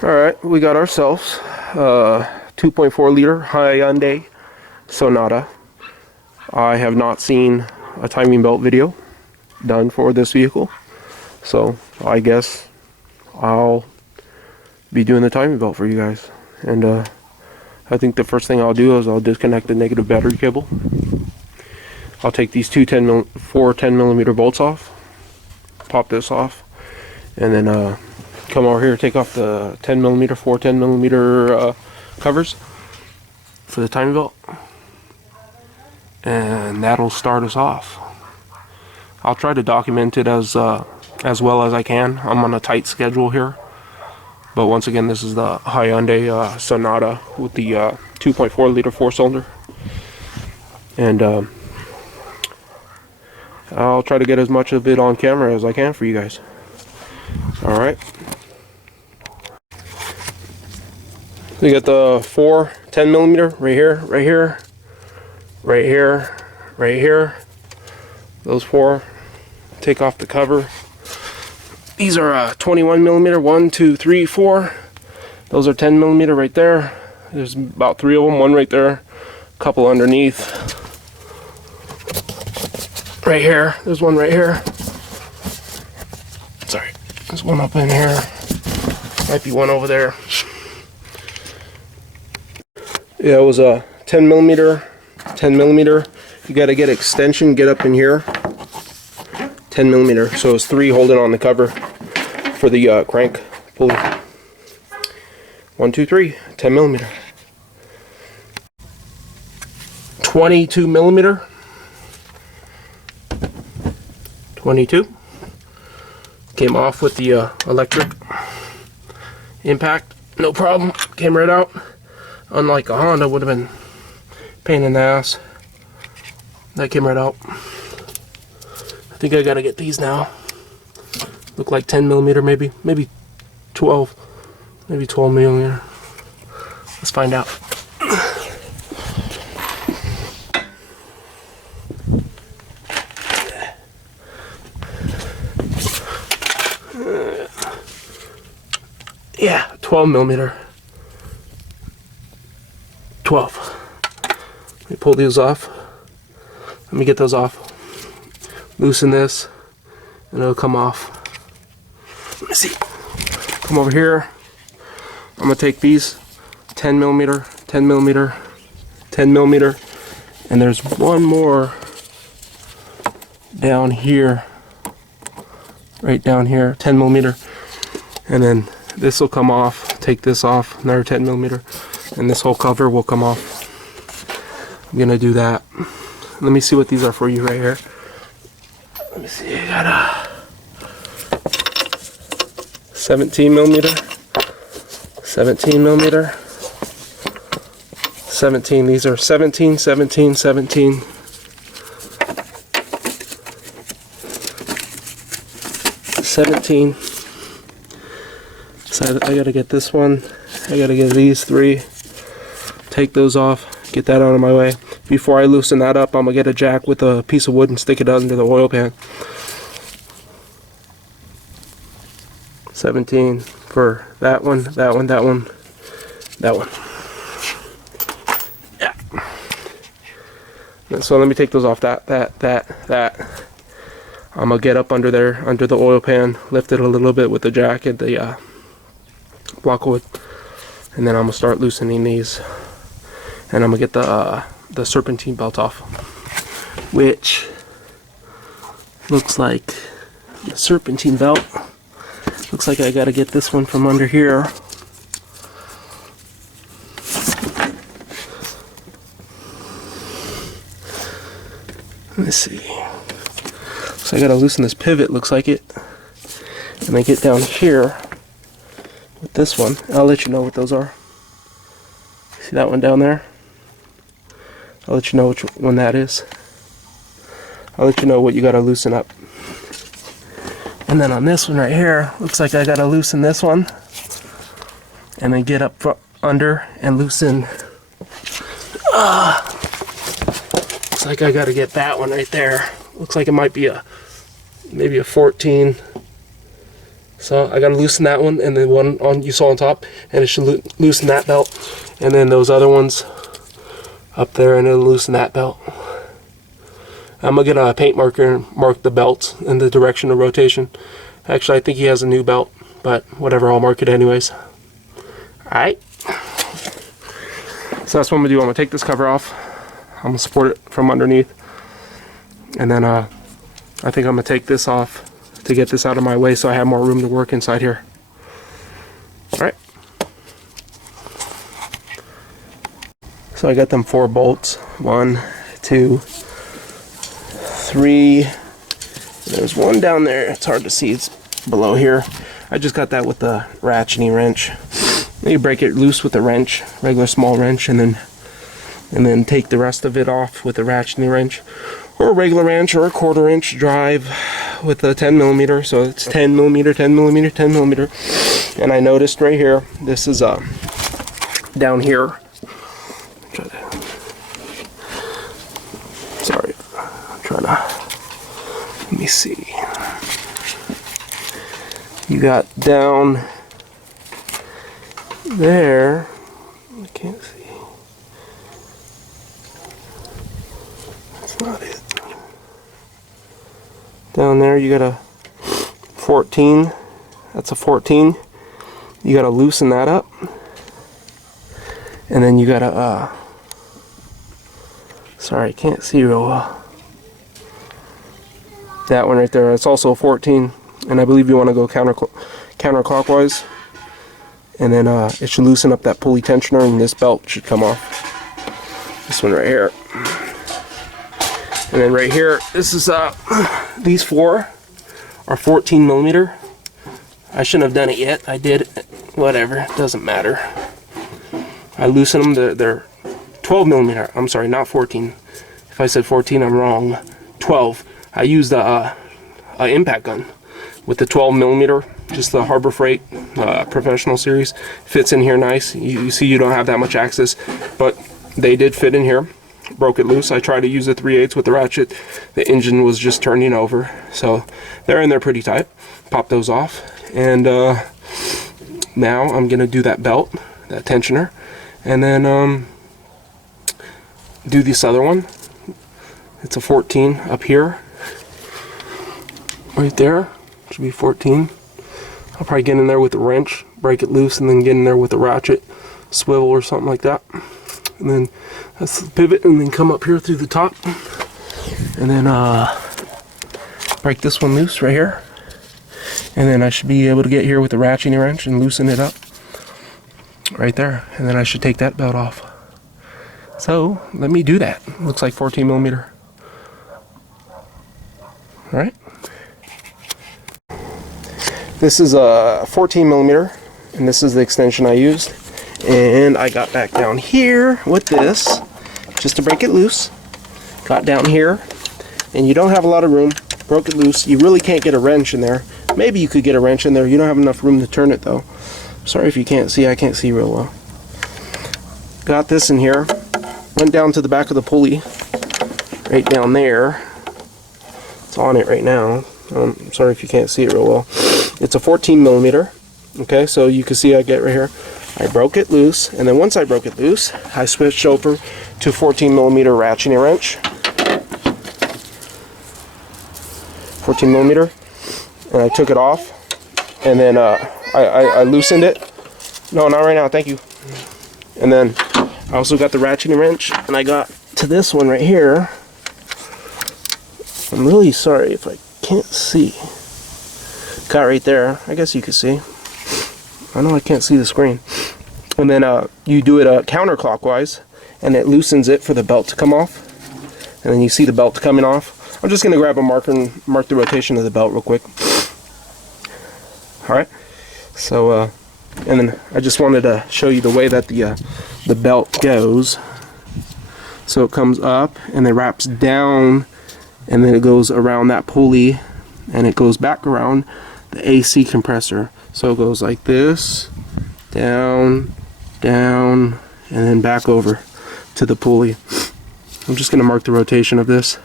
Alright, we got ourselves a 2.4 liter Hyundai Sonata. I have not seen a timing belt video done for this vehicle, so I guess I'll be doing the timing belt for you guys. And I think the first thing I'll do is I'll disconnect the negative battery cable. I'll take these four 10 millimeter bolts off, pop this off, and then come over here, take off the 10 millimeter, four 10 millimeter covers for the timing belt, and that'll start us off. I'll try to document it as well as I can. I'm on a tight schedule here, but once again, this is the Hyundai Sonata with the 2.4 liter 4-cylinder, and I'll try to get as much of it on camera as I can for you guys. Alright. We got the four 10 millimeter right here, right here, right here, right here. Those four. Take off the cover. These are 21 millimeter. 1, 2, 3, 4. Those are 10 millimeter right there. There's about 3 of them. One right there. A couple underneath. Right here. There's one right here. Sorry. There's one up in here. Might be one over there. Yeah, it was a 10 millimeter. 10 millimeter. You got to get extension. Get up in here. 10 millimeter. So it's 3 holding on the cover for the crank pulley. 1, 2, 3. 10 millimeter. 22 millimeter. 22. Came off with the electric impact. No problem. Came right out. Unlike a Honda, would have been pain in the ass. That came right out. I think I gotta get these now. Look like 10 millimeter, maybe 12, maybe 12 millimeter. Let's find out. Yeah, 12 millimeter. 12. Let me pull these off. Let me get those off. Loosen this, and it'll come off. Let me see. Come over here. I'm gonna take these 10 millimeter, 10 millimeter, 10 millimeter, and there's one more down here, right down here, 10 millimeter, and then this will come off. Take this off, another 10 millimeter, and this whole cover will come off. I'm gonna do that. Let me see what these are for you right here. Let me see. I got a 17 millimeter, 17 millimeter, 17. These are 17, 17, 17. 17. So I gotta get this one. I gotta get these 3. Take those off. Get that out of my way. Before I loosen that up, I'm gonna get a jack with a piece of wood and stick it under the oil pan. 17 for that one, that one, that one, that one. Yeah. And so let me take those off. That. I'm gonna get up under there, under the oil pan, lift it a little bit with the jack and the block of wood, and then I'm gonna start loosening these. And I'm gonna get the serpentine belt off, which looks like the serpentine belt. Looks like I gotta get this one from under here. Let me see. So I gotta loosen this pivot, looks like it. And I get down here with this one. I'll let you know what those are. See that one down there? I'll let you know which one that is. I'll let you know what you gotta loosen up. And then on this one right here, looks like I gotta loosen this one. And then get up under and loosen. Looks like I gotta get that one right there. Looks like it might be maybe a 14. So I gotta loosen that one, and then one on you saw on top, and it should loosen that belt, and then those other ones up there, and it'll loosen that belt. I'm gonna get a paint marker and mark the belts in the direction of rotation. Actually, I think he has a new belt, but whatever, I'll mark it anyways. Alright. So that's what I'm gonna do. I'm gonna take this cover off. I'm gonna support it from underneath. And then I think I'm gonna take this off to get this out of my way so I have more room to work inside here. Alright. So I got them 4 bolts. 1, 2, 3. There's one down there. It's hard to see. It's below here. I just got that with the ratcheting wrench. You break it loose with a wrench, regular small wrench, and then take the rest of it off with a ratcheting wrench, or a regular wrench, or a 1/4 inch drive with a 10mm. So it's 10mm, 10mm, 10mm. And I noticed right here, this is down here. Sorry, I'm trying to. Let me see. You got down there. I can't see. That's not it. Down there you got a 14. That's a 14. You got to loosen that up. And then you got to sorry, I can't see real well. That one right there, it's also a 14, and I believe you want to go counterclockwise, and then it should loosen up that pulley tensioner, and this belt should come off. This one right here, and then right here, this is these 4 are 14mm. I shouldn't have done it yet. I did. Whatever, it doesn't matter. I loosen them. They're 12mm. I'm sorry, not 14. If I said 14, I'm wrong. 12. I used a impact gun with the 12mm, just the Harbor Freight Professional Series. Fits in here nice. You see, you don't have that much access, but they did fit in here. Broke it loose. I tried to use a 3/8 with the ratchet. The engine was just turning over, so they're in there pretty tight. Pop those off, and now I'm gonna do that belt, that tensioner, and then do this other one. It's a 14 up here. Right there, should be 14. I'll probably get in there with a wrench, break it loose, and then get in there with a ratchet, swivel or something like that. And then that's the pivot, and then come up here through the top, and then break this one loose right here. And then I should be able to get here with the ratcheting wrench and loosen it up right there. And then I should take that belt off. So let me do that. Looks like 14mm. All right. This is a 14mm, and this is the extension I used. And I got back down here with this, just to break it loose. Got down here, and you don't have a lot of room. Broke it loose. You really can't get a wrench in there. Maybe you could get a wrench in there. You don't have enough room to turn it though. Sorry if you can't see. I can't see real well. Got this in here. Went down to the back of the pulley, right down there. It's on it right now. I'm sorry if you can't see it real well. It's a 14mm. Okay, so you can see I get right here. I broke it loose, and then once I broke it loose, I switched over to 14mm ratcheting wrench. 14mm, and I took it off, and then I loosened it. No, not right now, thank you. And then I also got the ratcheting wrench, and I got to this one right here. I'm really sorry if I can't see. Got right there. I guess you can see. I know I can't see the screen. And then you do it counterclockwise, and it loosens it for the belt to come off. And then you see the belt coming off. I'm just going to grab a marker and mark the rotation of the belt real quick. Alright. So, and then I just wanted to show you the way that the belt goes. So it comes up, and it wraps down, and then it goes around that pulley, and it goes back around the AC compressor. So it goes like this, down, down, and then back over to the pulley. I'm just going to mark the rotation of this,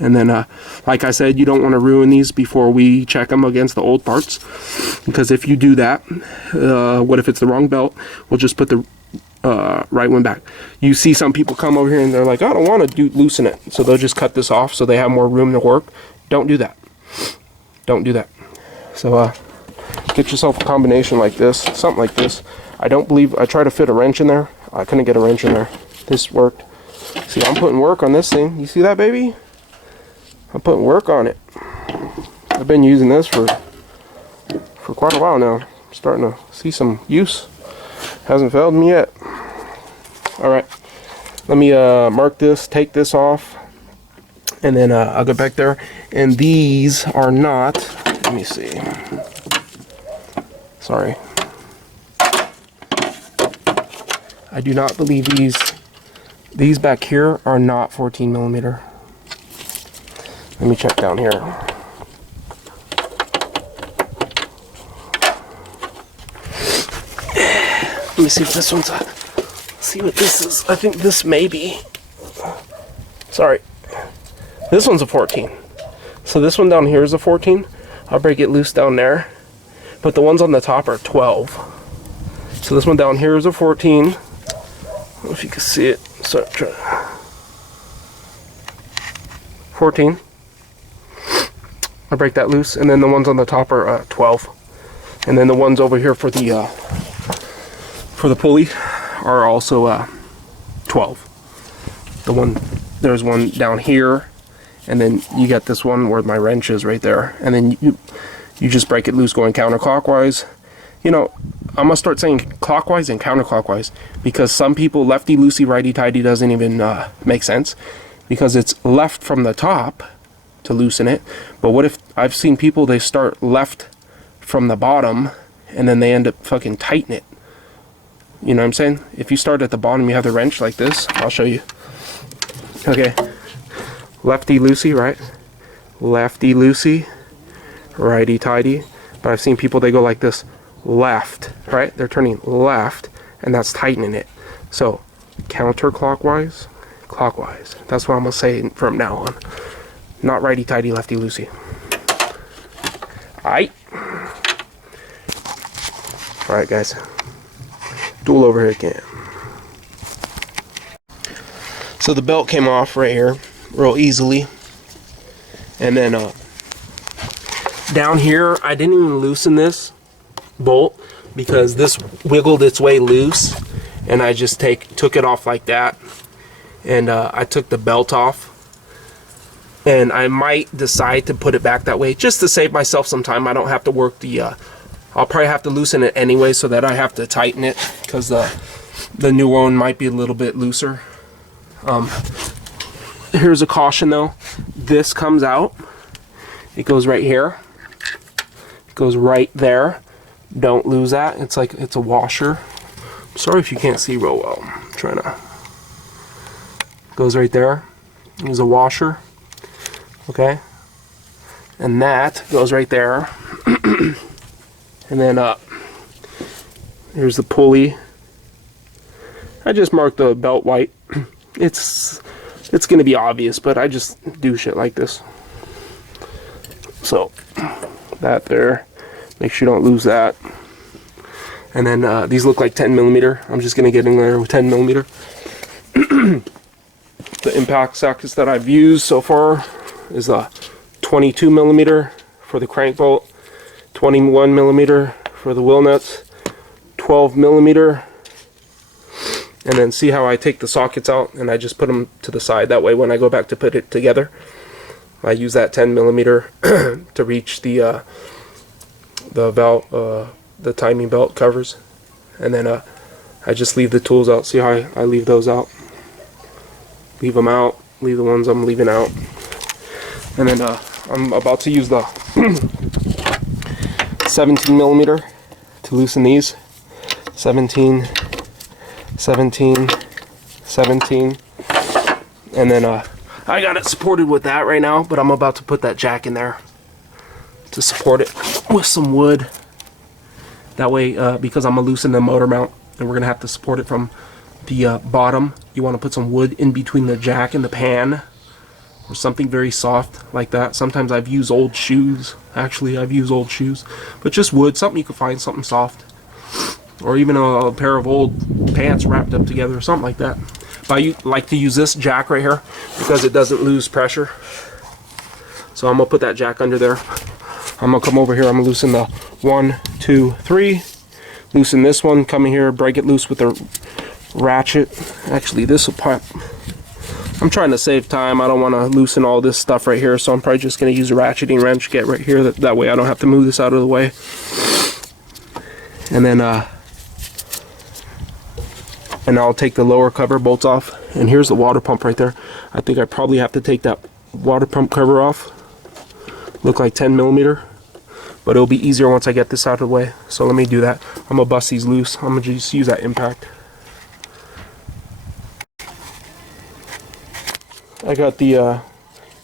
And then, like I said, you don't want to ruin these before we check them against the old parts, because if you do that, what if it's the wrong belt? We'll just put the right one back. You see some people come over here and they're like, I don't want to loosen it, so they'll just cut this off so they have more room to work. Don't do that. Don't do that. So get yourself a combination like this, something like this. I tried to fit a wrench in there. I couldn't get a wrench in there. This worked. See, I'm putting work on this thing. You see that, baby? I'm putting work on it. I've been using this for quite a while now. I'm starting to see some use. Hasn't failed me yet. Alright, let me mark this, take this off, and then I'll go back there. And these are not, let me see. Sorry. I do not believe these back here are not 14 millimeter. Let me check down here. Let me see if this one's see what this is. I think this may be. Sorry. This one's a 14. So this one down here is a 14. I'll break it loose down there. But the ones on the top are 12. So this one down here is a 14. I don't know if you can see it. So try 14. I break that loose, and then the ones on the top are 12. And then the ones over here for the pulley are also 12. There's one down here, and then you got this one where my wrench is right there, and then you just break it loose going counterclockwise. You know, I'm gonna start saying clockwise and counterclockwise, because some people lefty loosey righty tighty doesn't even make sense, because it's left from the top to loosen it. But what if I've seen people, they start left from the bottom and then they end up fucking tighten it. You know what I'm saying? If you start at the bottom, you have the wrench like this. I'll show you. Okay, lefty loosey, right? Lefty loosey, righty tighty. But I've seen people, they go like this, left, right? They're turning left, and that's tightening it. So counterclockwise, clockwise. That's what I'm gonna say from now on. Not righty tighty, lefty loosey. Alright. Alright, guys. Dual over here again. So the belt came off right here real easily. And then down here, I didn't even loosen this bolt because this wiggled its way loose, and I just took it off like that. And I took the belt off. And I might decide to put it back that way just to save myself some time. I don't have to work the I'll probably have to loosen it anyway, so that I have to tighten it, because the new one might be a little bit looser. Here's a caution though. This comes out. It goes right here. It goes right there. Don't lose that. It's like it's a washer. I'm sorry if you can't see real well. I'm trying to. It goes right there. There's a washer. Okay, and that goes right there. And then here's the pulley. I just marked the belt white. It's gonna be obvious, but I just do shit like this. So that there, make sure you don't lose that. And then these look like 10 millimeter. I'm just gonna get in there with 10 millimeter. The impact sockets that I've used so far is a 22 millimeter for the crank bolt, 21 millimeter for the wheel nuts, 12 millimeter, and then see how I take the sockets out and I just put them to the side. That way when I go back to put it together, I use that 10 millimeter to reach the belt, the timing belt covers, and then I just leave the tools out. See how I leave those out? Leave them out, leave the ones I'm leaving out. And then I'm about to use the 17 millimeter to loosen these. 17, 17, 17. And then I got it supported with that right now, but I'm about to put that jack in there to support it with some wood. That way, because I'm going to loosen the motor mount, and we're going to have to support it from the bottom. You want to put some wood in between the jack and the pan, or something very soft like that. Sometimes I've used old shoes. Actually, I've used old shoes, but just wood, something you can find, something soft, or even a pair of old pants wrapped up together or something like that. But I like to use this jack right here because it doesn't lose pressure. So I'm gonna put that jack under there. I'm gonna come over here, I'm gonna loosen the 1, 2, 3, loosen this one, come in here, break it loose with the ratchet. Actually, this will pop. I'm trying to save time. I don't want to loosen all this stuff right here, so I'm probably just going to use a ratcheting wrench, get right here. That way I don't have to move this out of the way. And then I'll take the lower cover bolts off. And here's the water pump right there. I think I probably have to take that water pump cover off. Look like 10 millimeter, but it'll be easier once I get this out of the way. So let me do that. I'm gonna bust these loose. I'm gonna just use that impact. I got the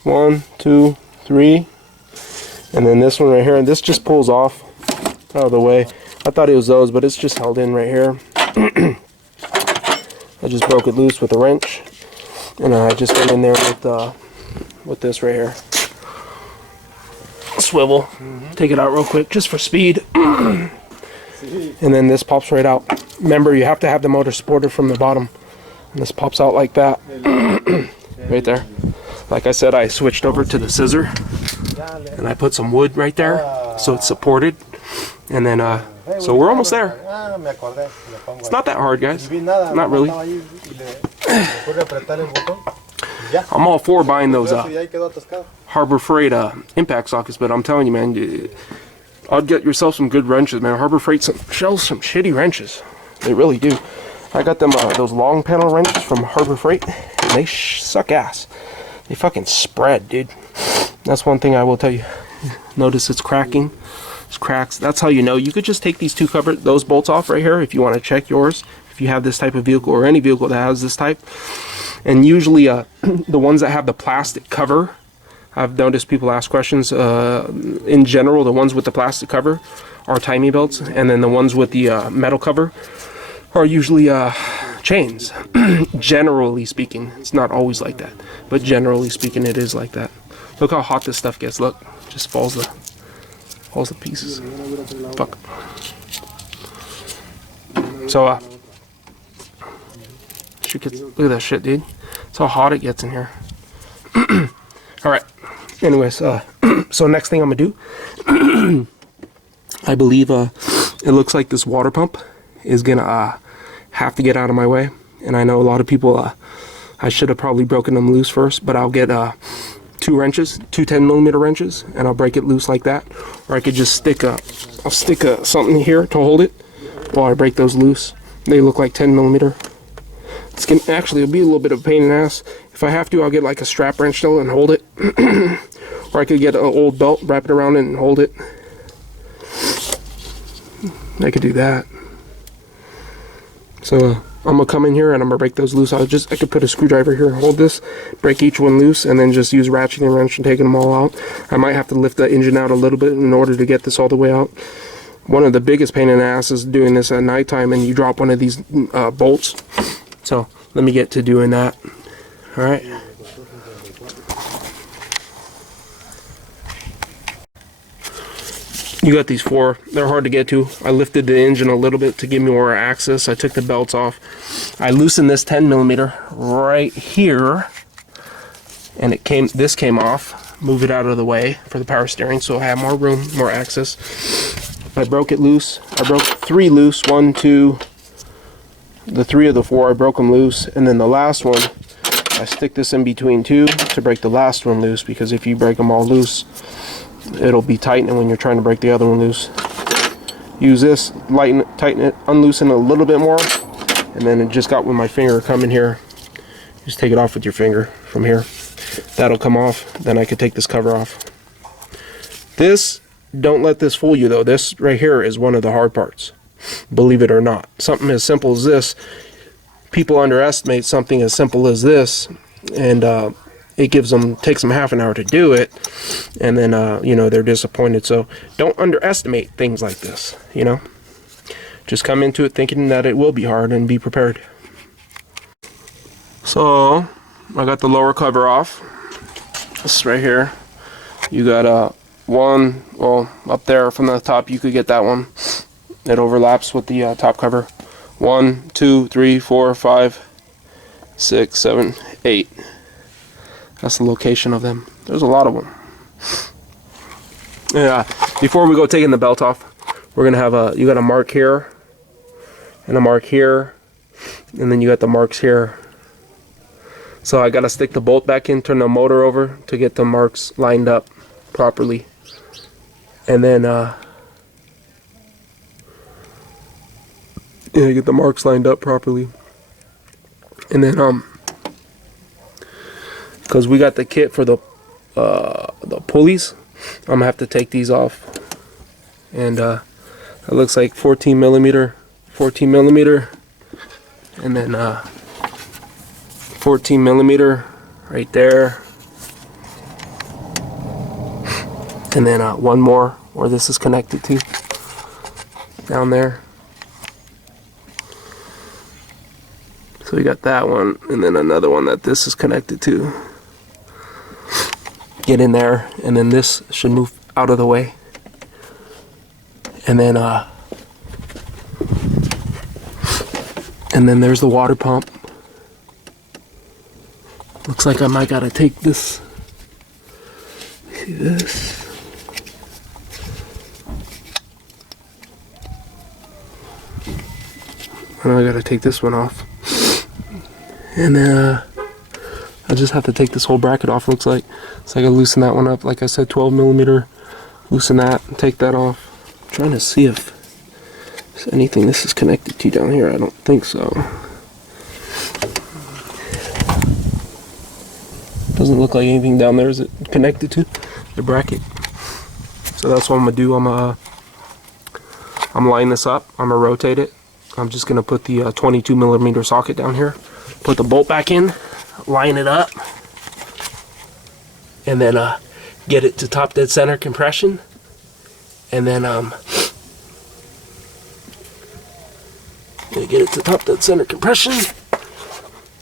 1, 2, 3, and then this one right here, and this just pulls off out of the way. I thought it was those, but it's just held in right here. I just broke it loose with a wrench, and I just went in there with this right here. Swivel, take it out real quick just for speed. And then this pops right out. Remember, you have to have the motor supported from the bottom, and this pops out like that. Right there. Like I said, I switched over to the scissor and I put some wood right there so it's supported. And then so we're almost there. It's not that hard, guys. Not really. I'm all for buying those Harbor Freight impact sockets, but I'm telling you, man, I'd get yourself some good wrenches, man. Harbor Freight sells some shitty wrenches. They really do. I got them those long panel wrenches from Harbor Freight, and they suck ass. They fucking spread, dude. That's one thing I will tell you. Notice it's cracking. It's cracks. That's how you know. You could just take these those bolts off right here if you want to check yours. If you have this type of vehicle or any vehicle that has this type. And usually the ones that have the plastic cover, I've noticed people ask questions. In general, the ones with the plastic cover are timing belts, and then the ones with the metal cover are usually chains. Generally speaking, it's not always like that, but generally speaking, it is like that. Look how hot this stuff gets. Look, just falls the pieces. Fuck. So look at that shit, dude. That's how hot it gets in here. All right. Anyways, so next thing I'm gonna do, I believe it looks like this water pump is gonna have to get out of my way. And I know a lot of people, I should have probably broken them loose first, but I'll get 2 wrenches, 2 10mm wrenches, and I'll break it loose like that. Or I could just stick something here to hold it while I break those loose. They look like 10mm. Actually, it'll be a little bit of a pain in the ass. If I have to, I'll get like a strap wrench still and hold it. Or I could get an old belt, wrap it around it and hold it. I could do that. So I'm gonna come in here and I'm gonna break those loose. I could put a screwdriver here and hold this, break each one loose, and then just use ratchet and wrench and taking them all out. I might have to lift the engine out a little bit in order to get this all the way out. One of the biggest pain in the ass is doing this at nighttime and you drop one of these bolts. So let me get to doing that. All right. You got these 4. They're hard to get to. I lifted the engine a little bit to give me more access. I took the belts off. I loosened this 10mm right here, and this came off. Move it out of the way for the power steering, so I have more room, more access. I broke it loose. I broke 3 loose. 1, 2. The 3 of the 4, I broke them loose, and then the last one, I stick this in between 2 to break the last one loose, because if you break them all loose, it'll be tightening when you're trying to break the other one loose. Use this, lighten it, tighten it, unloosen it a little bit more, and then it just got with my finger coming here. Just take it off with your finger from here. That'll come off, then I could take this cover off. This, don't let this fool you though. This right here is one of the hard parts. Believe it or not. Something as simple as this, people underestimate something as simple as this, and it takes them half an hour to do it, and then they're disappointed. So don't underestimate things like this. Just come into it thinking that it will be hard and be prepared. So I got the lower cover off. This right here. You got one, well, up there from the top, you could get that one. It overlaps with the top cover. 1, 2, 3, 4, 5, 6, 7, 8. That's the location of them. There's a lot of them. Yeah. Before we go taking the belt off, we're gonna have you got a mark here, and a mark here, and then you got the marks here. So I gotta stick the bolt back in, turn the motor over to get the marks lined up properly, and then get the marks lined up properly, and then because we got the kit for the pulleys, I'm gonna have to take these off, and it looks like 14 millimeter, and then 14 millimeter right there, and then one more where this is connected to down there. So we got that one, and then another one that this is connected to. Get in there, and then this should move out of the way, and then there's the water pump. Looks like I might gotta take this. See this? I gotta take this one off, and then I just have to take this whole bracket off. Looks like so I gotta loosen that one up. Like I said, 12 millimeter. Loosen that, take that off. I'm trying to see if there's anything this is connected to down here. I don't think so. Doesn't look like anything down there is connected to the bracket. So that's what I'm gonna do. I'm line this up. I'm gonna rotate it. I'm just gonna put the 22 millimeter socket down here. Put the bolt back in. Line it up. And then get it to top dead center compression. And then get it to top dead center compression.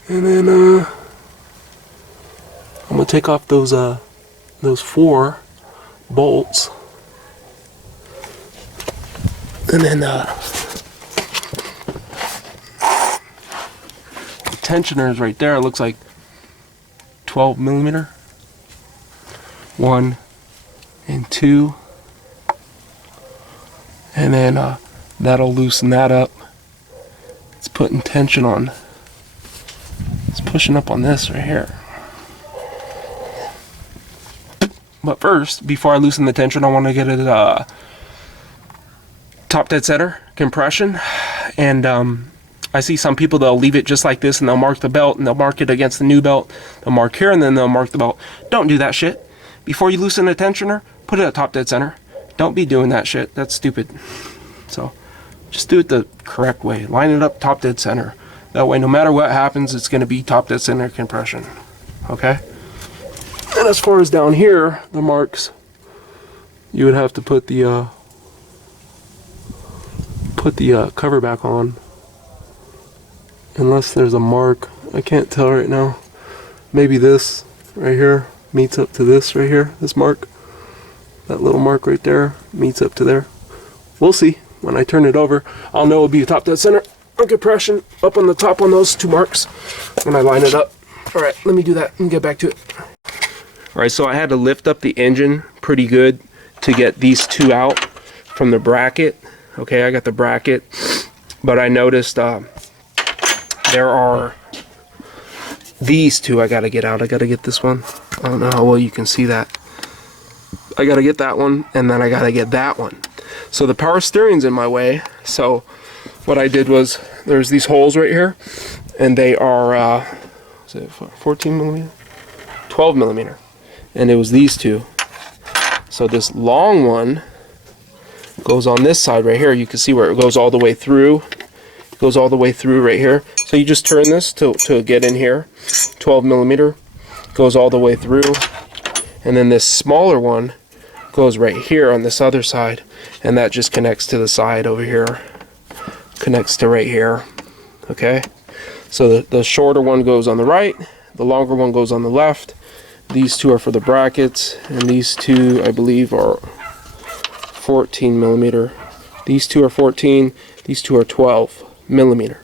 And then I'm gonna take off those 4 bolts, and then the tensioner is right there. It looks like 12 millimeter. 1 and 2, and then that'll loosen that up. It's putting tension on. It's pushing up on this right here. But first, before I loosen the tension, I want to get it top dead center compression. And I see some people, they'll leave it just like this, and they'll mark the belt, and they'll mark it against the new belt. They'll mark here, and then they'll mark the belt. Don't do that shit. Before you loosen the tensioner, put it at top dead center. Don't be doing that shit. That's stupid. So just do it the correct way. Line it up top dead center. That way, no matter what happens, it's going to be top dead center compression. Okay? And as far as down here, the marks, you would have to put the cover back on. Unless there's a mark. I can't tell right now. Maybe this right here meets up to this right here. This mark. That little mark right there meets up to there. We'll see. When I turn it over, I'll know it'll be top dead center on compression up on the top on those 2 marks when I line it up. Alright, let me do that and get back to it. Alright, so I had to lift up the engine pretty good to get these 2 out from the bracket. Okay, I got the bracket, but I noticed there are these 2 I gotta get out. I gotta get this one. I don't know how well you can see that. I gotta get that one, and then I gotta get that one. So the power steering's in my way. So what I did was, there's these holes right here, and they are is it 14 millimeter? 12 millimeter. And it was these 2. So this long one goes on this side right here. You can see where it goes all the way through. It goes all the way through right here. So you just turn this to get in here. 12 millimeter goes all the way through. And then this smaller one goes right here on this other side. And that just connects to the side over here. Connects to right here. Okay? So the shorter one goes on the right. The longer one goes on the left. These two are for the brackets, and these two I believe are 14 millimeter. These two are 14, these two are 12 millimeter.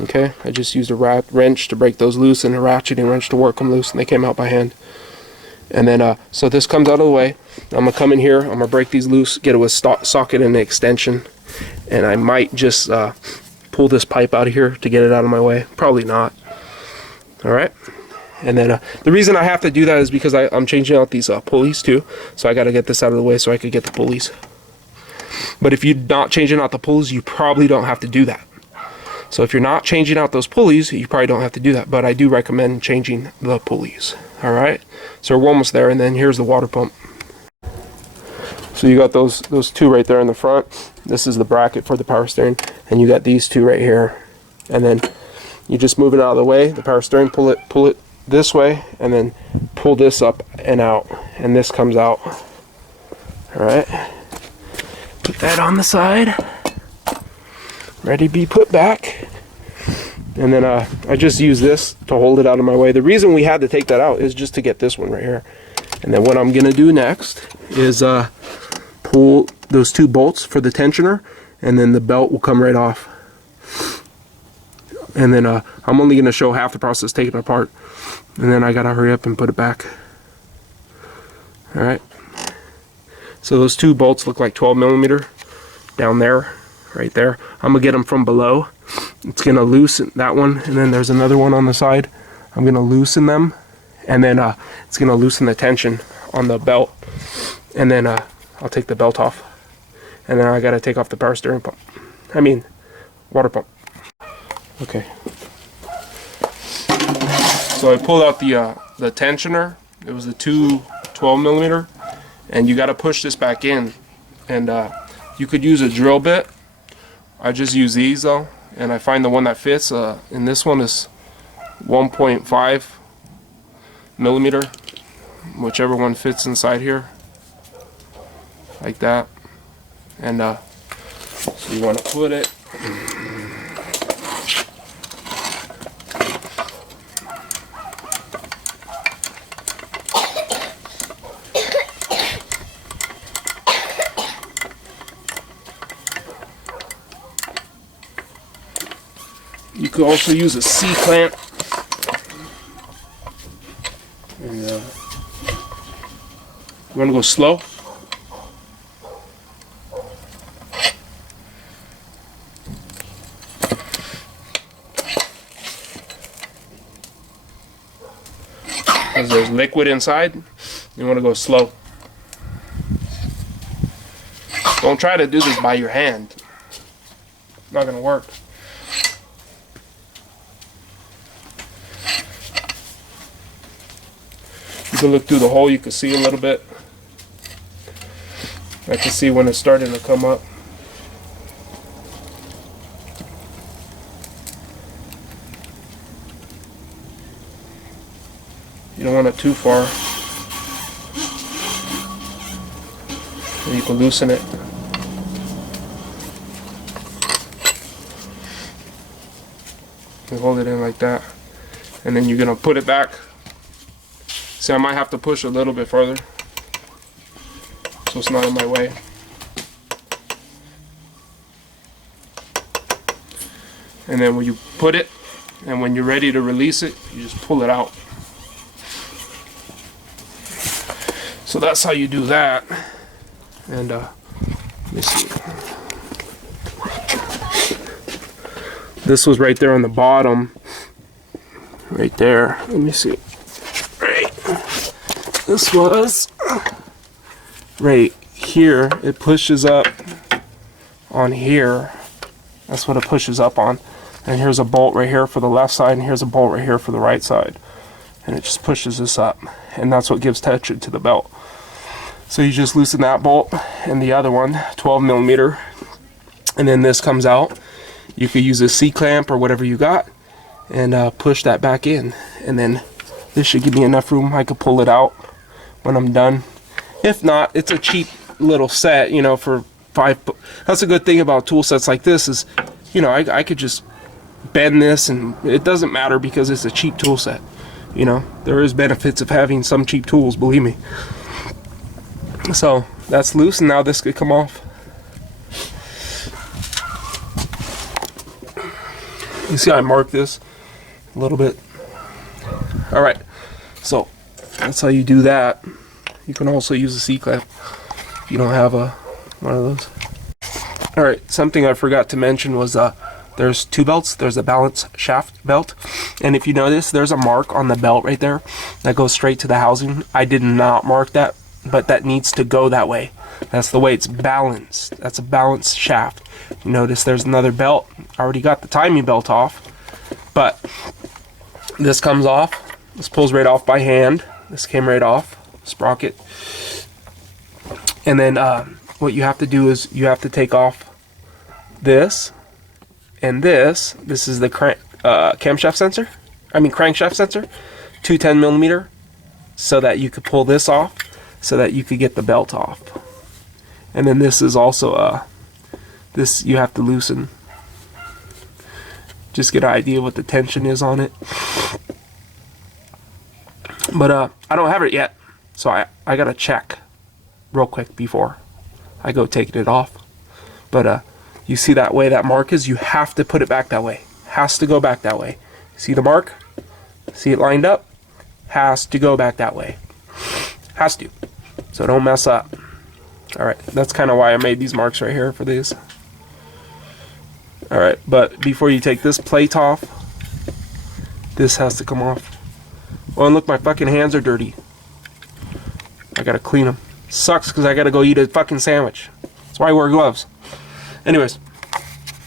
Okay, I just used a wrench to break those loose and a ratcheting wrench to work them loose, and they came out by hand. And then, so this comes out of the way. I'm gonna come in here, I'm gonna break these loose, get it with socket and an extension, and I might just pull this pipe out of here to get it out of my way. Probably not. All right. And then the reason I have to do that is because I'm changing out these pulleys too. So I got to get this out of the way so I could get the pulleys. But if you're not changing out the pulleys, you probably don't have to do that. So if you're not changing out those pulleys, you probably don't have to do that. But I do recommend changing the pulleys. All right. So we're almost there. And then here's the water pump. So you got those two right there in the front. This is the bracket for the power steering. And you got these two right here. And then you just move it out of the way. The power steering, pull it this way, and then pull this up and out, and this comes out. All right, put that on the side, ready to be put back. And then I just use this to hold it out of my way. The reason we had to take that out is just to get this one right here. And then what I'm gonna do next is pull those two bolts for the tensioner, and then the belt will come right off. And then I'm only going to show half the process taking it apart. And then I got to hurry up and put it back. Alright. So those two bolts look like 12 millimeter down there, right there. I'm going to get them from below. It's going to loosen that one. And then there's another one on the side. I'm going to loosen them. And then it's going to loosen the tension on the belt. And then I'll take the belt off. And then I got to take off the power steering pump. I mean, water pump. Okay, so I pulled out the tensioner. It was the two 12 millimeter, and you got to push this back in. And you could use a drill bit. I just use these though, and I find the one that fits. And this one is 1.5 millimeter, whichever one fits inside here, like that. And so you want to put it. You could also use a C-clamp. And you want to go slow? Because there's liquid inside, you want to go slow. Don't try to do this by your hand. Not going to work. You can look through the hole, you can see a little bit. I can see when it's starting to come up. You don't want it too far. And you can loosen it. You hold it in like that. And then you're going to put it back. See, I might have to push a little bit further so it's not in my way. And then when you put it, and when you're ready to release it, you just pull it out. So that's how you do that. And let me see. This was right there on the bottom. Right there. Let me see. Right. This was right here. It pushes up on here. That's what it pushes up on. And here's a bolt right here for the left side, and here's a bolt right here for the right side. And it just pushes this up. And that's what gives tension to the belt. So you just loosen that bolt and the other one, 12 millimeter. And then this comes out. You could use a C-clamp or whatever you got and push that back in. And then this should give me enough room. I could pull it out when I'm done. If not, it's a cheap little set, you know, for $5. That's a good thing about tool sets like this is, you know, I could just bend this and it doesn't matter because it's a cheap tool set. You know, there is benefits of having some cheap tools, believe me. So that's loose, and now this could come off. You see I marked this a little bit. Alright, so that's how you do that. You can also use a C-clamp if you don't have one of those. Alright, something I forgot to mention was there's two belts. There's a balance shaft belt, and if you notice, there's a mark on the belt right there that goes straight to the housing. I did not mark that, but that needs to go that way. That's the way it's balanced. That's a balanced shaft. You notice there's another belt. I already got the timing belt off, but this comes off. This pulls right off by hand. This came right off, sprocket. And then what you have to do is you have to take off this and this. This is the camshaft sensor. I mean crankshaft sensor, 210 millimeter, so that you could pull this off, so that you could get the belt off. And then this is also this you have to loosen. Just get an idea what the tension is on it. But I don't have it yet, so I gotta check real quick before I go taking it off. But you see that way that mark is, you have to put it back that way. Has to go back that way. See the mark? See it lined up? Has to go back that way. Has to. So don't mess up. Alright, that's kind of why I made these marks right here for these. Alright, but before you take this plate off, this has to come off. Oh, and look, my fucking hands are dirty. I gotta clean them. Sucks because I gotta go eat a fucking sandwich. That's why I wear gloves. Anyways,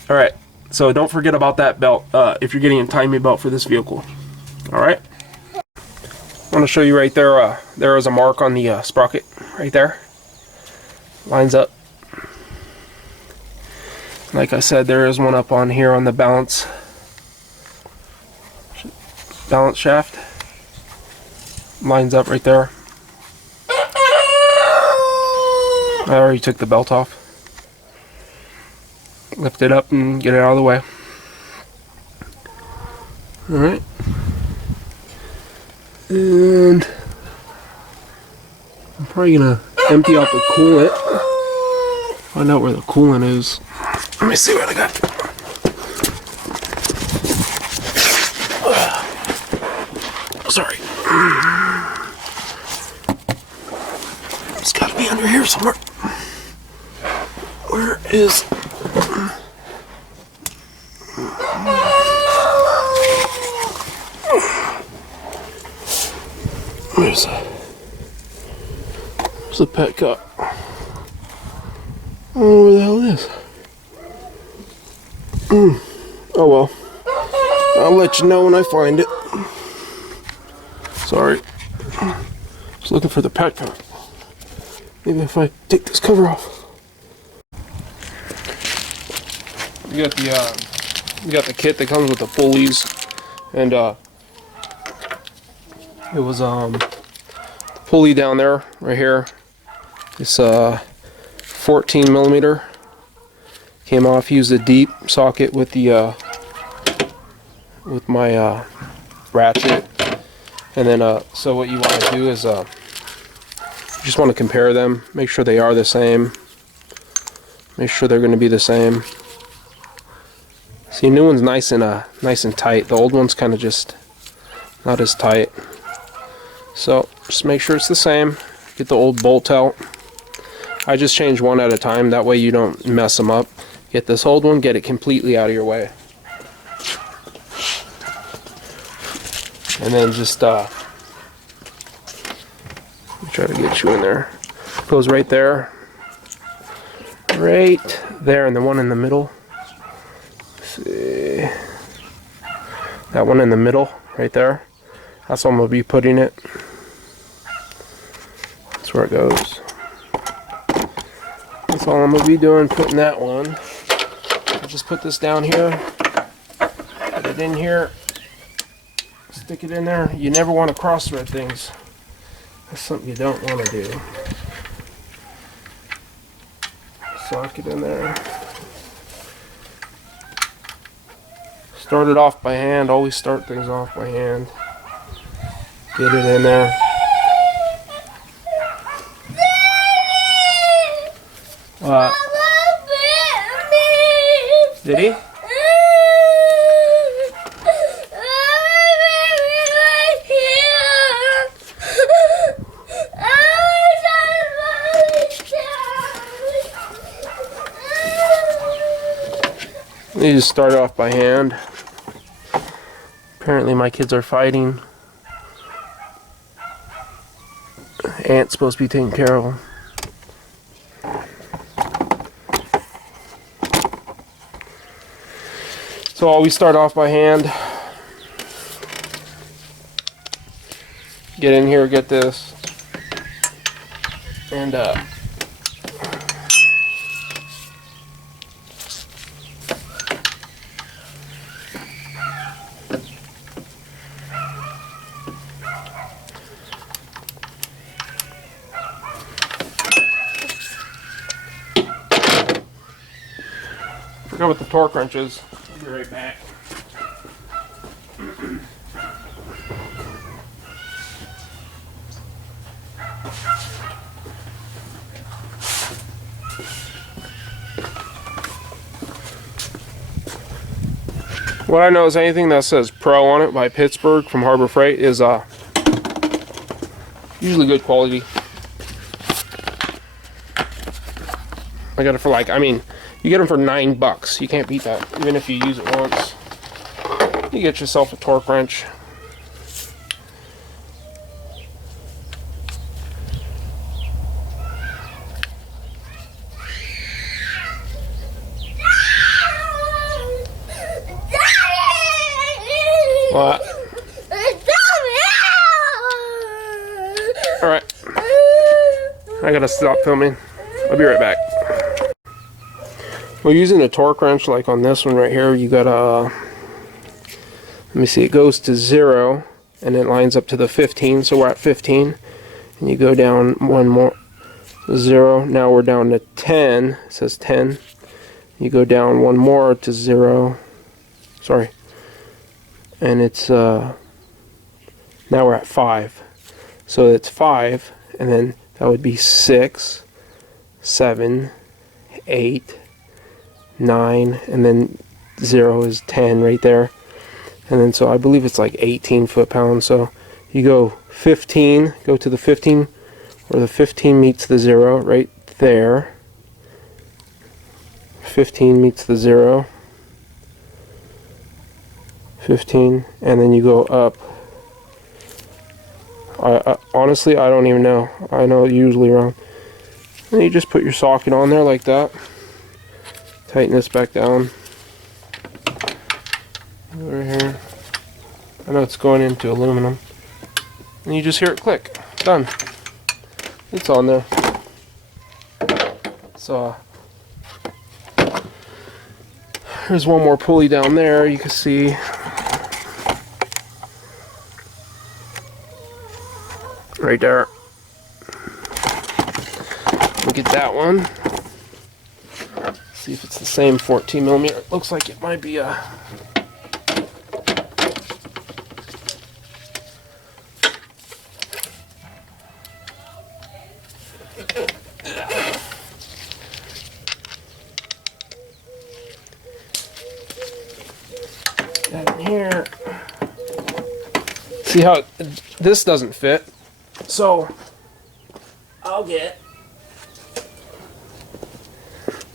alright, so don't forget about that belt if you're getting a timing belt for this vehicle. Alright, I want to show you right there, there is a mark on the sprocket right there. Lines up. Like I said, there is one up on here on the balance shaft. Lines up right there. I already took the belt off. Lift it up and get it out of the way. Alright. And I'm probably gonna empty out the coolant. Find out where the coolant is. Let me see what I got. Sorry. It's gotta be under here somewhere. Where is... There's a pet cup. I don't know where the hell it is. Oh well. I'll let you know when I find it. Sorry. Just looking for the pet cup. Maybe if I take this cover off. You got the kit that comes with the pulleys, and it was pulley down there right here. This 14 millimeter came off. Used a deep socket with the with my ratchet, and then so what you want to do is you just want to compare them, make sure they are the same, make sure they're going to be the same. See, new one's nice and tight. The old one's kind of just not as tight. So just make sure it's the same. Get the old bolt out. I just change one at a time, that way you don't mess them up. Get this old one, get it completely out of your way. And then just try to get you in there. Goes right there. Right there, and the one in the middle. Let's see. That one in the middle, right there. That's where I'm going to be putting it. That's where it goes. That's all I'm going to be doing, putting that one. I'll just put this down here, put it in here, stick it in there. You never want to cross thread things. That's something you don't want to do. Sock it in there. Start it off by hand. Always start things off by hand. Get it in there. What? Did he? You just start off by hand. Apparently my kids are fighting. Aunt's supposed to be taking care of them. So always start off by hand. Get in here, get this. And forgot what the torque wrench is. I'll be right back. What I know is anything that says Pro on it by Pittsburgh from Harbor Freight is usually good quality. I got it for like, I mean, you get them for $9. You can't beat that, even if you use it once. You get yourself a torque wrench. What? Alright. I gotta stop filming. I'll be right back. Well, using a torque wrench like on this one right here, you gotta, let me see, it goes to 0 and it lines up to the 15, so we're at 15. And you go down one more, 0, now we're down to 10, it says 10. You go down one more to 0, sorry. And it's, now we're at 5. So it's 5, and then that would be 6, 7, 8, 9, and then 0 is 10 right there. And then so I believe it's like 18 foot-pounds. So you go 15, go to the 15, where the 15 meets the 0 right there. 15 meets the 0. 15, and then you go up. Honestly, I don't even know. I know usually around. And you just put your socket on there like that. Tighten this back down. Over here. I know it's going into aluminum. And you just hear it click. Done. It's on there. So there's one more pulley down there. You can see. Right there. We'll get that one. See if it's the same 14 millimeter. It looks like it might be a. That in here. See how this doesn't fit. So I'll get,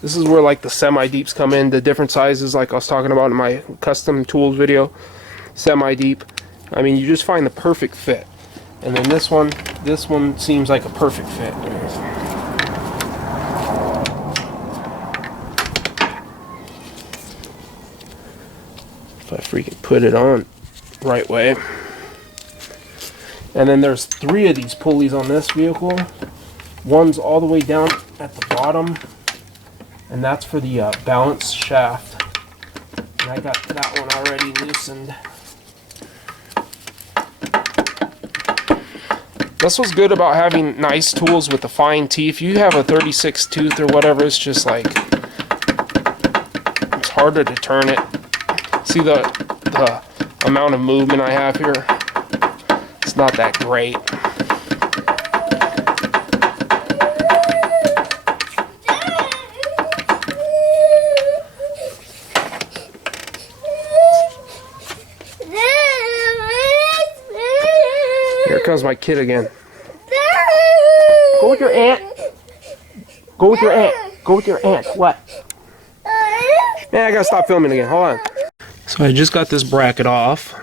this is where like the semi-deeps come in, the different sizes like I was talking about in my custom tools video. Semi-deep, I mean, you just find the perfect fit. And then this one seems like a perfect fit. If I freaking put it on right way. And then there's 3 of these pulleys on this vehicle. One's all the way down at the bottom, and that's for the balance shaft. And I got that one already loosened. That's what's good about having nice tools with the fine teeth. You have a 36 tooth or whatever, it's just like, it's harder to turn it. See the amount of movement I have here? It's not that great. Here comes my kid again. Go with your aunt. Go with your aunt. Go with your aunt. What? Man, I gotta stop filming again. Hold on. So I just got this bracket off.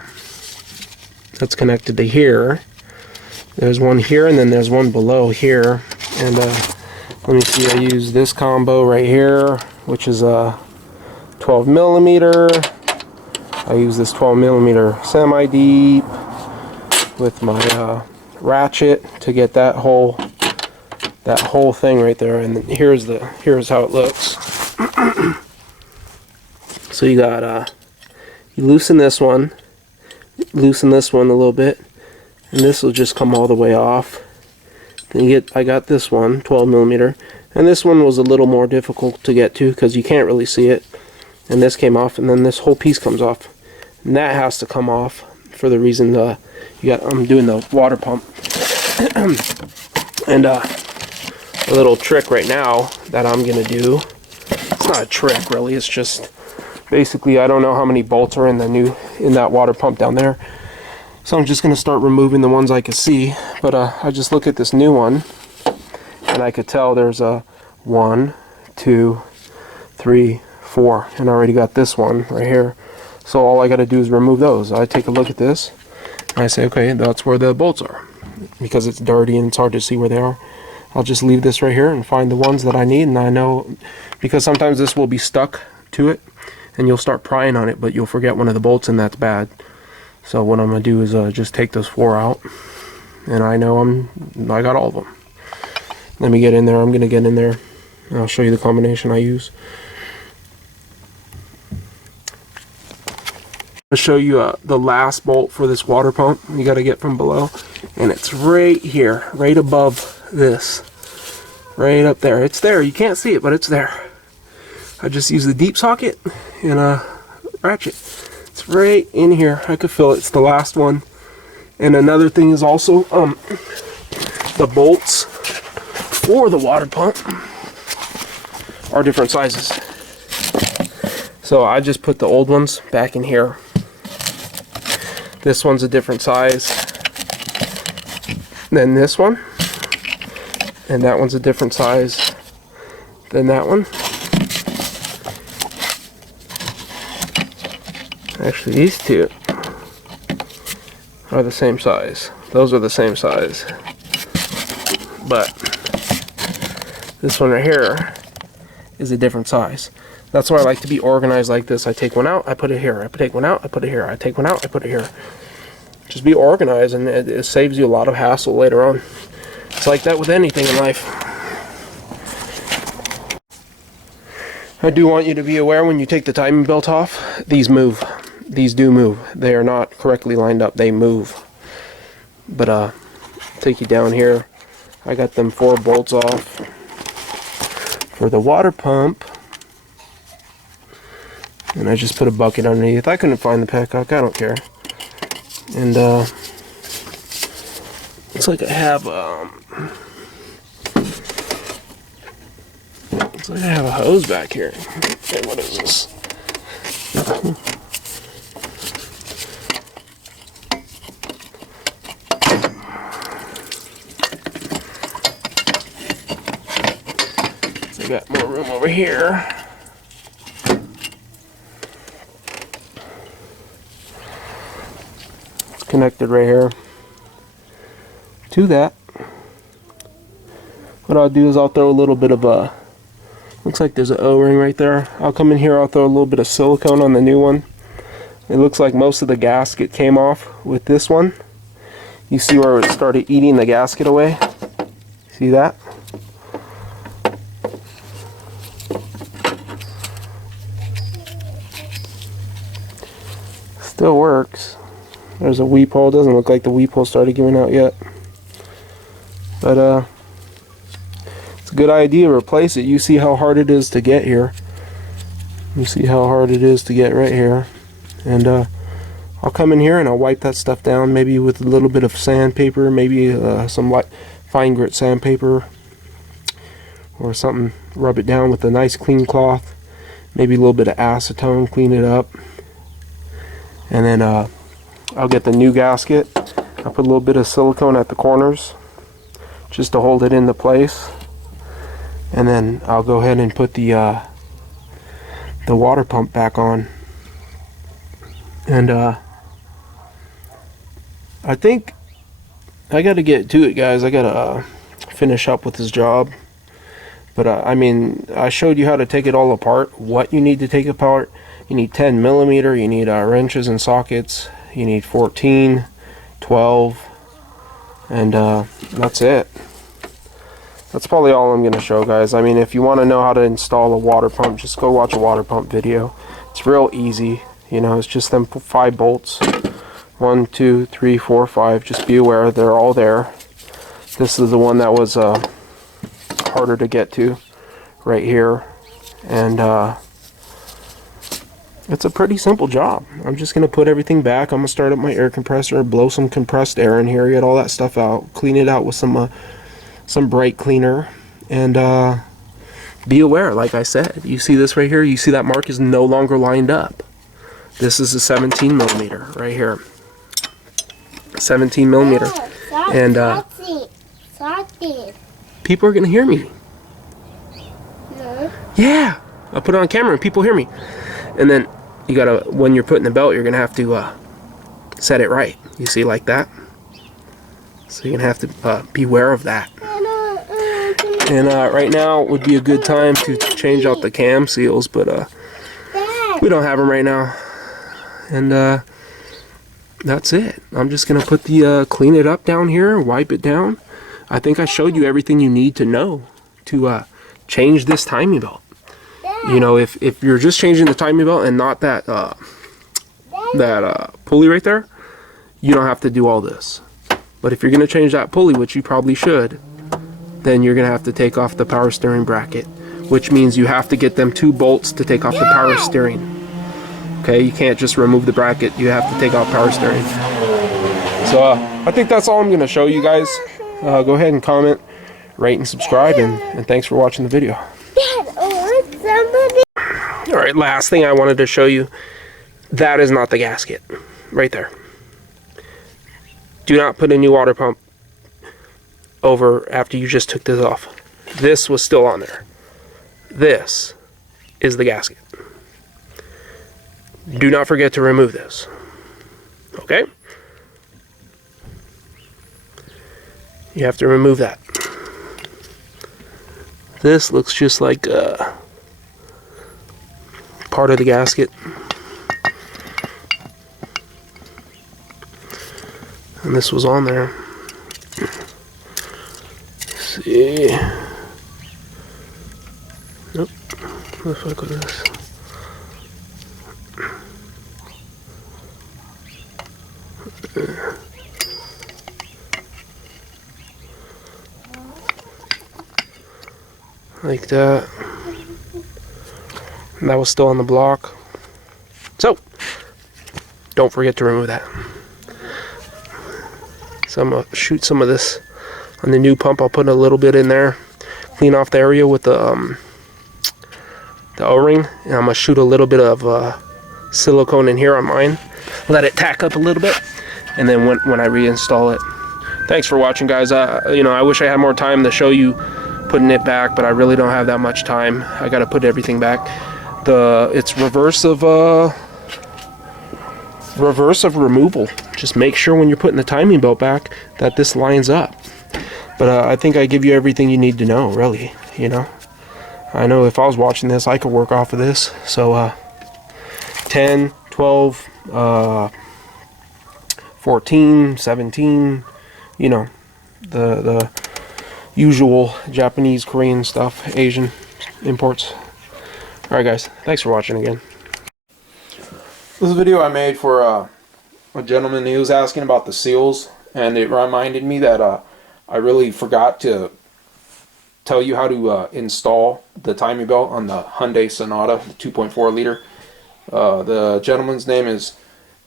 That's connected to here. There's one here, and then there's one below here. And let me see. I use this combo right here, which is a 12 millimeter. I use this 12 millimeter semi-deep with my ratchet to get that whole thing right there. And then here's how it looks. So you got you loosen this one a little bit, and this will just come all the way off. Then I got this one 12 millimeter, and this one was a little more difficult to get to because you can't really see it. And this came off, and then this whole piece comes off, and that has to come off for the reason I'm doing the water pump. And a little trick right now that I'm gonna do. It's not a trick really. It's just basically I don't know how many bolts are in that water pump down there. So I'm just gonna start removing the ones I can see. But I just look at this new one, and I could tell there's a 1, 2, 3, 4, and I already got this one right here. So all I got to do is remove those. I take a look at this, and I say, okay, that's where the bolts are. Because it's dirty and it's hard to see where they are, I'll just leave this right here and find the ones that I need. And I know, because sometimes this will be stuck to it, and you'll start prying on it, but you'll forget one of the bolts, and that's bad. So what I'm going to do is just take those 4 out, and I know I got all of them. Let me get in there. I'm going to get in there, and I'll show you the combination I use. I'll show you the last bolt for this water pump you got to get from below, and it's right here, right above this, right up there. It's there, you can't see it, but it's there. I just use the deep socket and a ratchet. It's right in here. I could feel it. It's the last one. And another thing is also the bolts for the water pump are different sizes. So I just put the old ones back in here. This one's a different size than this one, and that one's a different size than that one. Actually, these two are the same size. Those are the same size, but this one right here is a different size. That's why I like to be organized like this. I take one out, I put it here. I take one out, I put it here. I take one out, I put it here. Just be organized, and it saves you a lot of hassle later on. It's like that with anything in life. I do want you to be aware when you take the timing belt off, these move. These do move. They are not correctly lined up. They move. But take you down here. I got them 4 bolts off for the water pump. And I just put a bucket underneath. I couldn't find the petcock, I don't care. And looks like I have a hose back here. Okay, what is this? So I got more room over here. Connected right here to that. What I'll do is I'll throw a little bit of a, looks like there's an O-ring right there. I'll come in here, I'll throw a little bit of silicone on the new one. It looks like most of the gasket came off with this one. You see where it started eating the gasket away? See that? Still works. There's a weep hole. Doesn't look like the weep hole started giving out yet. But it's a good idea to replace it. You see how hard it is to get here. You see how hard it is to get right here. And I'll come in here and I'll wipe that stuff down, maybe with a little bit of sandpaper, maybe some light fine grit sandpaper or something. Rub it down with a nice clean cloth, maybe a little bit of acetone, clean it up, and then I'll get the new gasket. I'll put a little bit of silicone at the corners just to hold it into place, and then I'll go ahead and put the water pump back on. And I think I gotta get to it, guys. I gotta finish up with this job. But I mean, I showed you how to take it all apart, what you need to take apart. You need 10 millimeter, you need wrenches and sockets, you need 14, 12, and that's it. That's probably all I'm gonna show, guys. I mean, if you want to know how to install a water pump, just go watch a water pump video. It's real easy. You know, it's just them 5 bolts. 1, 2, 3, 4, 5. Just be aware they're all there. This is the one that was harder to get to, right here, and it's a pretty simple job. I'm just gonna put everything back. I'm gonna start up my air compressor, blow some compressed air in here, get all that stuff out, clean it out with some brake cleaner, and be aware, like I said. You see this right here? You see that mark is no longer lined up. This is a 17 millimeter right here. 17 millimeter. And people are gonna hear me. No. Yeah, I'll put it on camera and people hear me. And then you gotta, when you're putting the belt, you're gonna have to set it right. You see, like that. So you're gonna have to be aware of that. And right now would be a good time to change out the cam seals, but we don't have them right now. And that's it. I'm just gonna put the clean it up down here, wipe it down. I think I showed you everything you need to know to change this timing belt. You know, if you're just changing the timing belt and not that pulley right there, you don't have to do all this. But if you're gonna change that pulley, which you probably should, then you're gonna have to take off the power steering bracket, which means you have to get them 2 bolts to take off the power steering. Okay, you can't just remove the bracket, you have to take out power steering. So I think that's all I'm gonna show you guys. Go ahead and comment, rate, and subscribe, and thanks for watching the video. Alright, last thing I wanted to show you, that is not the gasket, right there. Do not put a new water pump over after you just took this off. This was still on there. This is the gasket. Do not forget to remove this. Okay? You have to remove that. This looks just like part of the gasket. And this was on there. Let's see. Nope. What the fuck was this? Like that. And that was still on the block. So, don't forget to remove that. So I'm going to shoot some of this on the new pump. I'll put a little bit in there. Clean off the area with the O-ring. And I'm going to shoot a little bit of silicone in here on mine. Let it tack up a little bit. And then when I reinstall it. Thanks for watching, guys. You know, I wish I had more time to show you putting it back, but I really don't have that much time. I got to put everything back. It's reverse of removal. Just make sure when you're putting the timing belt back that this lines up. But I think I give you everything you need to know, really. You know, I know if I was watching this, I could work off of this. So 10, 12, 14, 17, you know, the usual Japanese, Korean stuff, Asian imports. Alright guys, thanks for watching again. This is a video I made for a gentleman. He was asking about the seals, and it reminded me that I really forgot to tell you how to install the timing belt on the Hyundai Sonata, the 2.4 liter. The gentleman's name is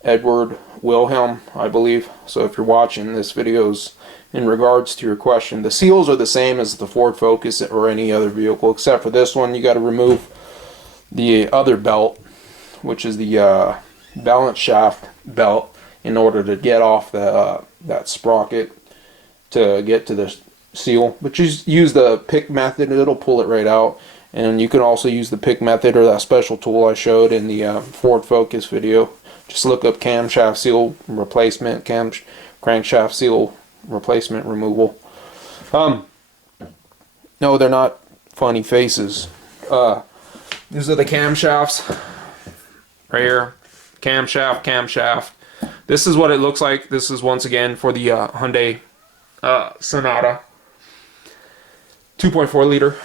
Edward Wilhelm, I believe. So if you're watching, this video's in regards to your question. The seals are the same as the Ford Focus or any other vehicle, except for this one. You got to remove the other belt, which is the balance shaft belt, in order to get off the that sprocket to get to the seal. But just use the pick method; it'll pull it right out. And you can also use the pick method or that special tool I showed in the Ford Focus video. Just look up camshaft seal replacement, crankshaft seal replacement removal. No, they're not funny faces. These are the camshafts right here. Camshaft. This is what it looks like. This is once again for the Hyundai Sonata 2.4 liter.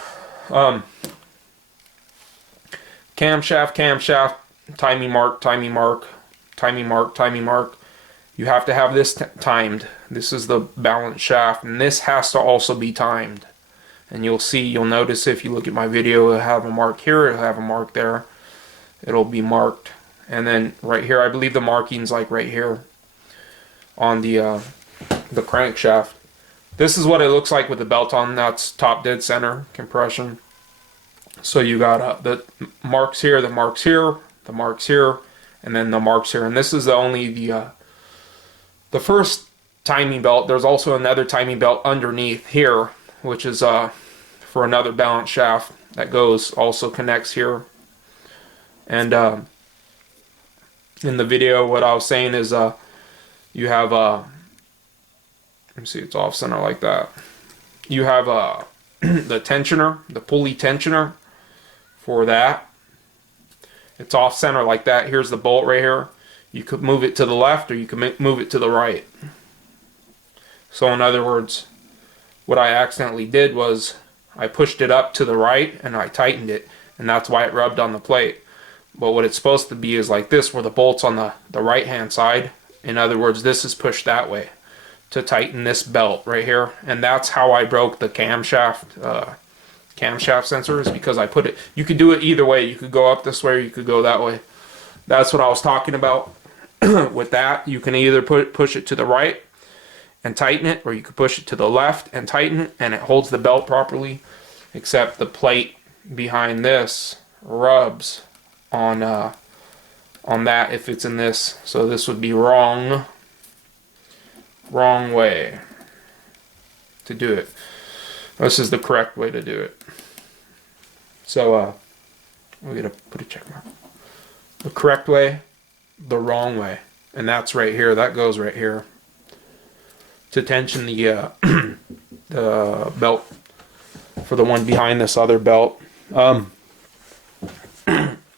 Camshaft, timing mark. You have to have this timed. This is the balance shaft, and this has to also be timed. And you'll notice if you look at my video, it'll have a mark here, it'll have a mark there. It'll be marked. And then right here, I believe the marking's like right here on the crankshaft. This is what it looks like with the belt on. That's top dead center compression. So you got the marks here, the marks here, the marks here, and then the marks here. And this is only the first timing belt. There's also another timing belt underneath here, which is for another balance shaft that also connects here. And in the video, what I was saying is you have let me see, it's off center like that. You have the tensioner, the pulley tensioner for that. It's off center like that. Here's the bolt right here. You could move it to the left or you could move it to the right. So in other words, what I accidentally did was I pushed it up to the right and I tightened it, and that's why it rubbed on the plate. But what it's supposed to be is like this, where the bolt's on the right hand side. In other words, this is pushed that way to tighten this belt right here. And that's how I broke the camshaft sensor, is because I put it, you could do it either way. You could go up this way or you could go that way. That's what I was talking about. With that, you can either push it to the right and tighten it, or you could push it to the left and tighten it, and it holds the belt properly, except the plate behind this rubs on that if it's in this. So this would be wrong way to do it. This is the correct way to do it. So we're gonna put a check mark. The correct way, the wrong way, and that's right here. That goes right here to tension the the belt for the one behind this other belt.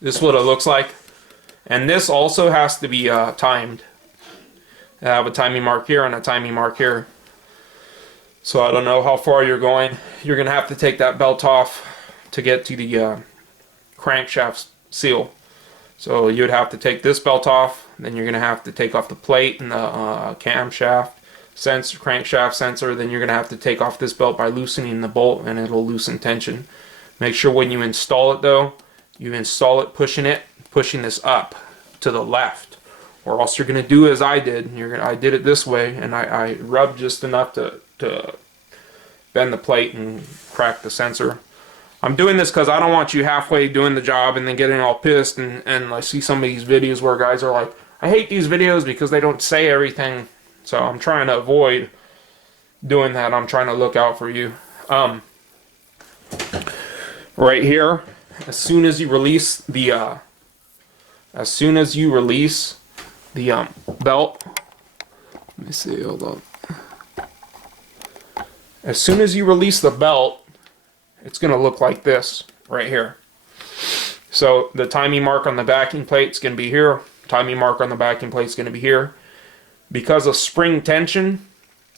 This is what it looks like, and this also has to be timed. I have a timing mark here and a timing mark here. So I don't know how far you're going. You're gonna have to take that belt off to get to the crankshaft seal. So you'd have to take this belt off, then you're gonna have to take off the plate and the camshaft sensor, crankshaft sensor. Then you're gonna have to take off this belt by loosening the bolt, and it'll loosen tension. Make sure when you install it though, you install it pushing this up to the left, or else you're gonna do as I did. I did it this way, and I rubbed just enough to bend the plate and crack the sensor. I'm doing this because I don't want you halfway doing the job and then getting all pissed, and I see some of these videos where guys are like, I hate these videos because they don't say everything. So I'm trying to avoid doing that. I'm trying to look out for you. Right here, as soon as you release the belt, let me see, hold on. As soon as you release the belt, it's going to look like this right here. So the timing mark on the backing plate is going to be here. Timing mark on the backing plate is going to be here. Because of spring tension,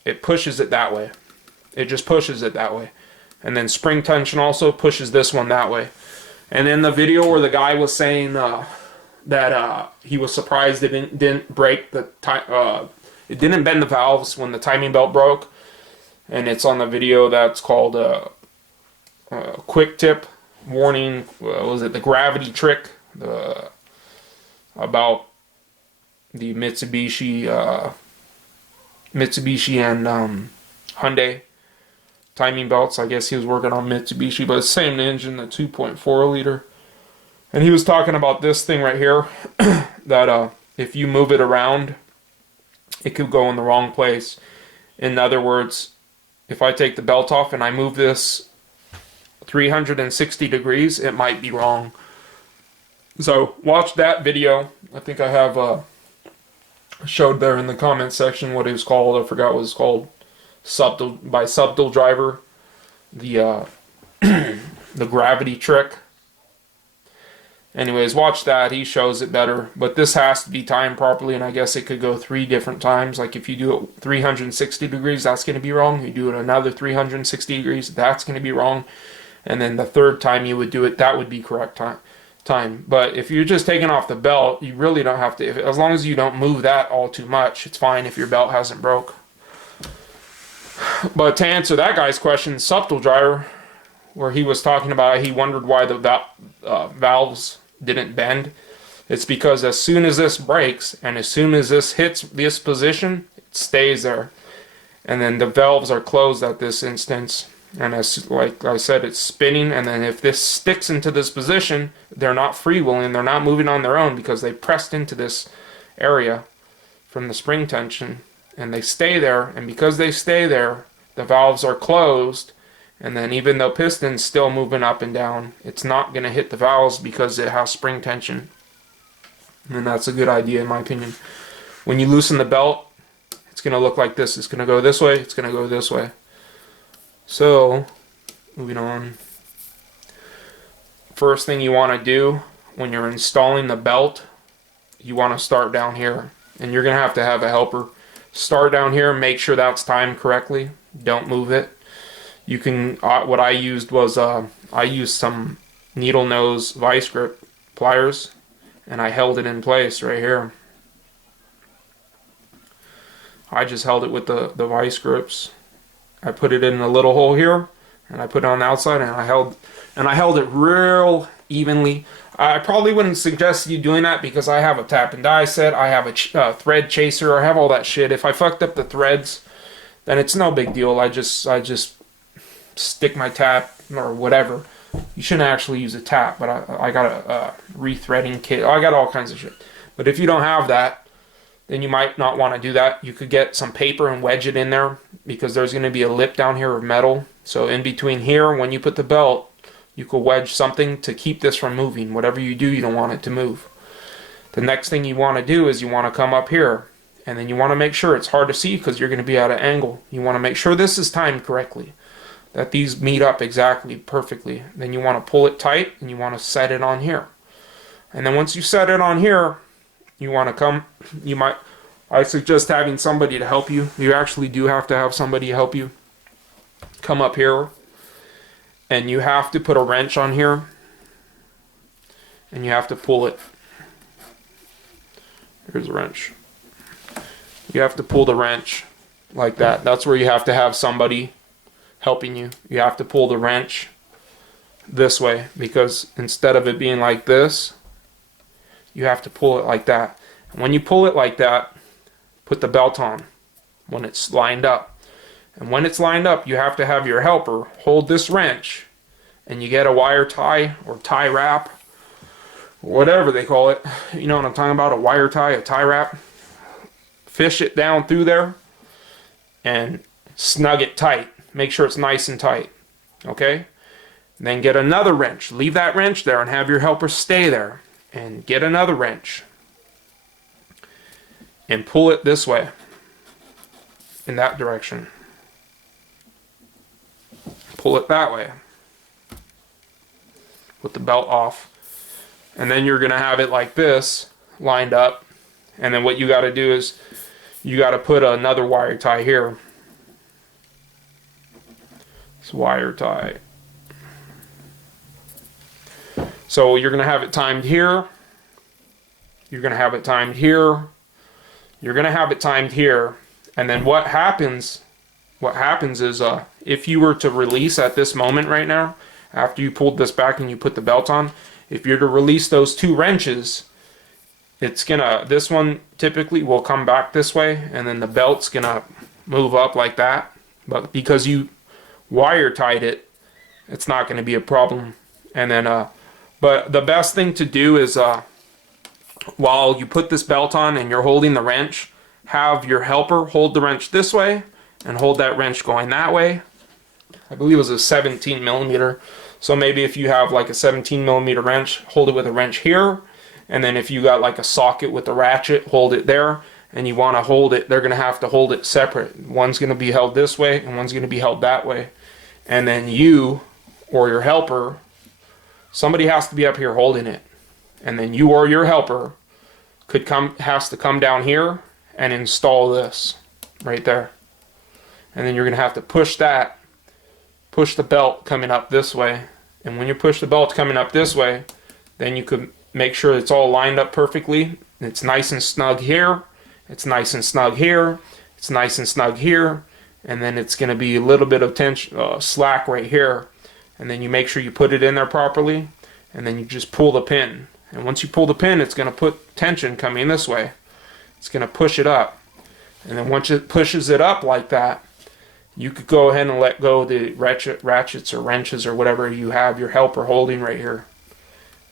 it pushes it that way. It just pushes it that way. And then spring tension also pushes this one that way. And in the video where the guy was saying that he was surprised it didn't break the it didn't bend the valves when the timing belt broke, and it's on the video that's called quick tip warning. Was it the gravity trick? About the Mitsubishi and Hyundai timing belts. I guess he was working on Mitsubishi, but same engine, the 2.4 liter. And he was talking about this thing right here, that if you move it around, it could go in the wrong place. In other words, if I take the belt off and I move this 360 degrees, it might be wrong. So watch that video. I think I have showed there in the comment section what it was called. I forgot what it's called. Subtle Driver. The the gravity trick. Anyways, watch that. He shows it better. But this has to be timed properly, and I guess it could go 3 different times. Like if you do it 360 degrees, that's going to be wrong. You do it another 360 degrees, that's going to be wrong. And then the third time you would do it, that would be correct time. But if you're just taking off the belt, you really don't have to. As long as you don't move that all too much, it's fine if your belt hasn't broke. But to answer that guy's question, Subtle Driver, where he was talking about, he wondered why the valves didn't bend. It's because as soon as this breaks and as soon as this hits this position, it stays there. And then the valves are closed at this instance. And as like I said, it's spinning, and then if this sticks into this position, they're not freewheeling, they're not moving on their own because they pressed into this area from the spring tension, and they stay there. And because they stay there, the valves are closed. And then even though piston's still moving up and down, it's not going to hit the valves because it has spring tension. And that's a good idea in my opinion. When you loosen the belt, it's going to look like this. It's going to go this way, it's going to go this way. So, moving on. First thing you want to do when you're installing the belt, you want to start down here. And you're going to have a helper. Start down here, make sure that's timed correctly. Don't move it. You can, what I used was, I used some needle nose vice grip pliers, and I held it in place right here. I just held it with the vice grips. I put it in a little hole here, and I put it on the outside, and I held it real evenly. I probably wouldn't suggest you doing that because I have a tap and die set, I have a thread chaser, I have all that shit. If I fucked up the threads, then it's no big deal. I just stick my tap or whatever. You shouldn't actually use a tap, but I got a rethreading kit. I got all kinds of shit. But if you don't have that, then you might not want to do that. You could get some paper and wedge it in there because there's going to be a lip down here of metal. So in between here, when you put the belt, you could wedge something to keep this from moving. Whatever you do, you don't want it to move. The next thing you want to do is you want to come up here, and then you want to make sure it's hard to see because you're going to be at an angle. You want to make sure this is timed correctly, that these meet up exactly perfectly. Then you want to pull it tight and you want to set it on here. And then once you set it on here, you want to come, I suggest having somebody to help you. You actually do have to have somebody help you. Come up here, and you have to put a wrench on here, and you have to pull it. Here's a wrench. You have to pull the wrench like that. That's where you have to have somebody helping you. You have to pull the wrench this way, because instead of it being like this, you have to pull it like that. And when you pull it like that, put the belt on when it's lined up. And when it's lined up, you have to have your helper hold this wrench, and you get a wire tie or tie wrap, whatever they call it. You know what I'm talking about? A wire tie, a tie wrap. Fish it down through there and snug it tight. Make sure it's nice and tight. Okay? And then get another wrench. Leave that wrench there and have your helper stay there. And get another wrench. And pull it this way. In that direction. Pull it that way. With the belt off. And then you're going to have it like this, lined up. And then what you got to do is, you got to put another wire tie here. It's wire tie. So you're going to have it timed here. You're going to have it timed here. You're going to have it timed here. And then what happens is if you were to release at this moment right now, after you pulled this back and you put the belt on, if you're to release those two wrenches, this one typically will come back this way, and then the belt's gonna move up like that. But because you wire tied it, it's not gonna be a problem. And then, but the best thing to do is, while you put this belt on and you're holding the wrench, have your helper hold the wrench this way and hold that wrench going that way. I believe it was a 17 millimeter. So maybe if you have like a 17 millimeter wrench, hold it with a wrench here. And then if you got like a socket with a ratchet, hold it there. And you want to hold it, they're going to have to hold it separate. One's going to be held this way and one's going to be held that way. And then you or your helper, somebody has to be up here holding it. And then you or your helper has to come down here and install this right there. And then you're going to have to push the belt coming up this way. And when you push the belt coming up this way, then you could make sure it's all lined up perfectly. It's nice and snug here. It's nice and snug here. It's nice and snug here. And then it's going to be a little bit of tension, slack right here. And then you make sure you put it in there properly. And then you just pull the pin. And once you pull the pin, it's going to put tension coming this way. It's going to push it up. And then once it pushes it up like that, you could go ahead and let go of the ratchets or wrenches or whatever you have your helper holding right here.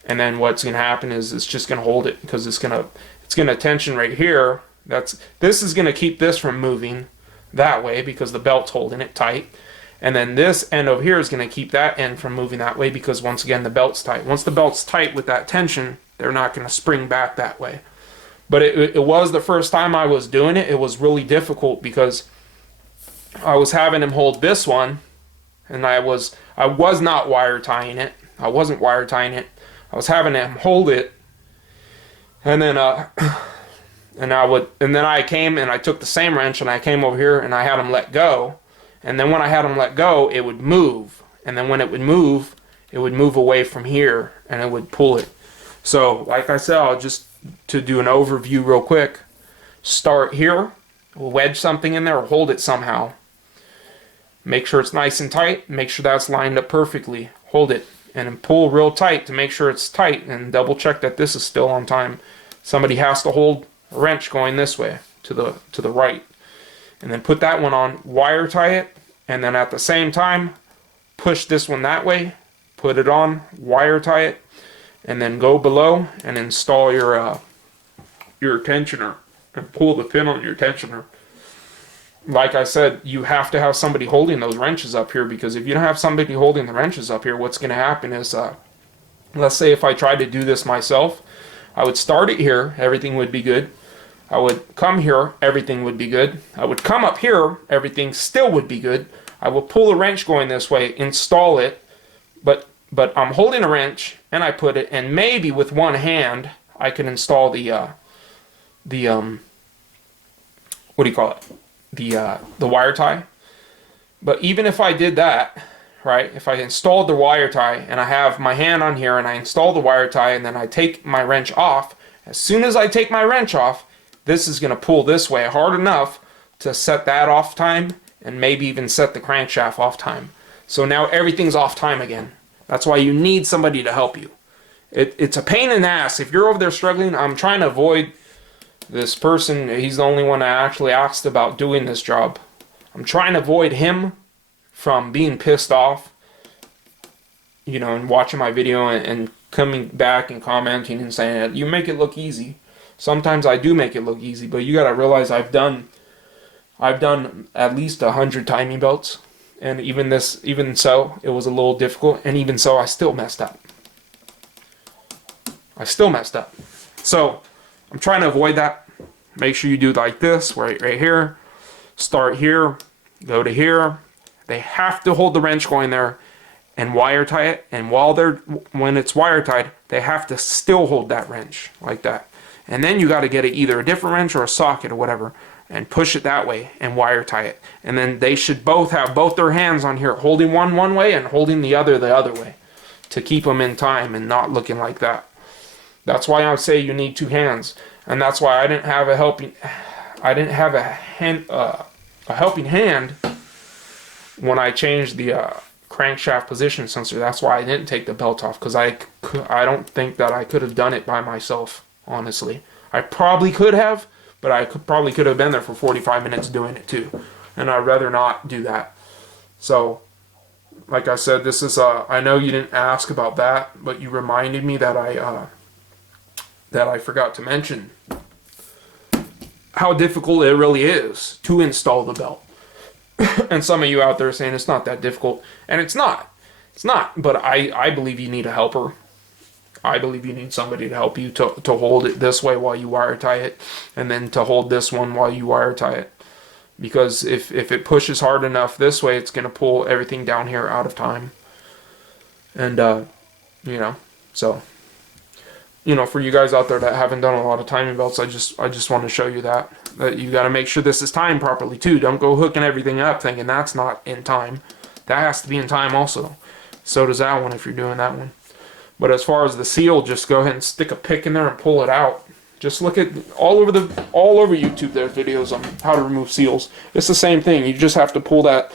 And then what's going to happen is it's just going to hold it, because it's going to tension right here. This is going to keep this from moving that way because the belt's holding it tight. And then this end over here is going to keep that end from moving that way because, once again, the belt's tight. Once the belt's tight with that tension, they're not going to spring back that way. But it was the first time I was doing it. It was really difficult because I was having him hold this one, and I was not wire tying it. I wasn't wire tying it. I was having him hold it, and then and then I came and I took the same wrench and I came over here and I had him let go. And then when I had him let go, it would move. And then when it would move away from here and it would pull it. So, like I said, I'll just, to do an overview real quick, start here, wedge something in there or hold it somehow. Make sure it's nice and tight. Make sure that's lined up perfectly. Hold it and then pull real tight to make sure it's tight, and double check that this is still on time. Somebody has to hold a wrench going this way to the right. And then put that one on, wire tie it, and then at the same time, push this one that way, put it on, wire tie it, and then go below and install your tensioner and pull the pin on your tensioner. Like I said, you have to have somebody holding those wrenches up here, because if you don't have somebody holding the wrenches up here, what's going to happen is, let's say if I tried to do this myself, I would start it here, everything would be good. I would come here, everything would be good. I would come up here, everything still would be good. I will pull a wrench going this way, install it, but I'm holding a wrench, and I put it, and maybe with one hand, I can install the what do you call it? The wire tie. But even if I did that, right, if I installed the wire tie, and I have my hand on here, and I install the wire tie, and then I take my wrench off, as soon as I take my wrench off, this is going to pull this way hard enough to set that off time, and maybe even set the crankshaft off time. So now everything's off time again. That's why you need somebody to help you. It's a pain in the ass. If you're over there struggling, I'm trying to avoid this person. He's the only one I actually asked about doing this job. I'm trying to avoid him from being pissed off, and watching my video and coming back and commenting and saying, you make it look easy. Sometimes I do make it look easy, but you gotta realize I've done at least 100 timing belts, and even so, it was a little difficult, and even so, I still messed up. So, I'm trying to avoid that. Make sure you do like this, right here. Start here, go to here. They have to hold the wrench going there and wire tie it, and when it's wire tied, they have to still hold that wrench like that. And then you got to get either a different wrench or a socket or whatever, and push it that way and wire tie it. And then they should both have both their hands on here, holding one way and holding the other way, to keep them in time and not looking like that. That's why I would say you need two hands, and that's why I didn't have a helping hand when I changed the crankshaft position sensor. That's why I didn't take the belt off, because I don't think that I could have done it by myself. Honestly, I probably could have, but probably could have been there for 45 minutes doing it too. And I'd rather not do that. So, like I said, this is, I know you didn't ask about that, but you reminded me that I forgot to mention how difficult it really is to install the belt. And some of you out there are saying it's not that difficult, and it's not. It's not, but I believe you need a helper. I believe you need somebody to help you to hold it this way while you wire tie it, and then to hold this one while you wire tie it. Because if it pushes hard enough this way, it's going to pull everything down here out of time. And, you know, so, you know, for you guys out there that haven't done a lot of timing belts, I just want to show you that you got to make sure this is timed properly too. Don't go hooking everything up thinking that's not in time. That has to be in time also. So does that one if you're doing that one. But as far as the seal, just go ahead and stick a pick in there and pull it out. Just look at all over YouTube. There's videos on how to remove seals. It's the same thing. You just have to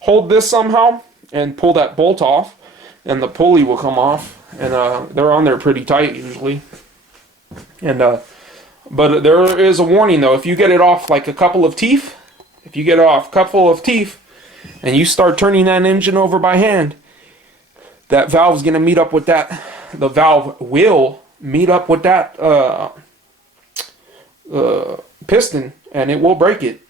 hold this somehow and pull that bolt off, and the pulley will come off. And they're on there pretty tight usually. And but there is a warning though. If you get it off like a couple of teeth, and you start turning that engine over by hand, that valve's gonna meet up with that. The valve will meet up with that piston, and it will break it.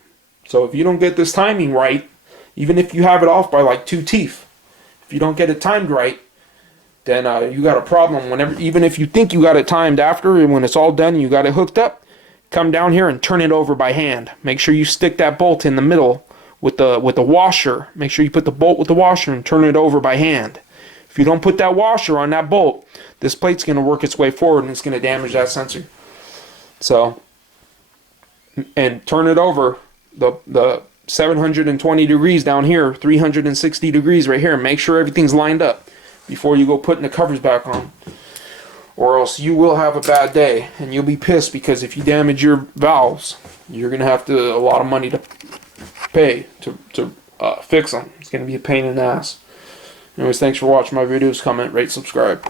So if you don't get this timing right, even if you have it off by like 2 teeth, if you don't get it timed right, then you got a problem. Even if you think you got it timed after, and when it's all done and you got it hooked up, come down here and turn it over by hand. Make sure you stick that bolt in the middle with the washer. Make sure you put the bolt with the washer and turn it over by hand. If you don't put that washer on that bolt, this plate's going to work its way forward and it's going to damage that sensor. So, and turn it over the 720 degrees down here, 360 degrees right here. Make sure everything's lined up before you go putting the covers back on. Or else you will have a bad day and you'll be pissed, because if you damage your valves, you're going to have a lot of money to pay to fix them. It's going to be a pain in the ass. Anyways, thanks for watching my videos. Comment, rate, subscribe.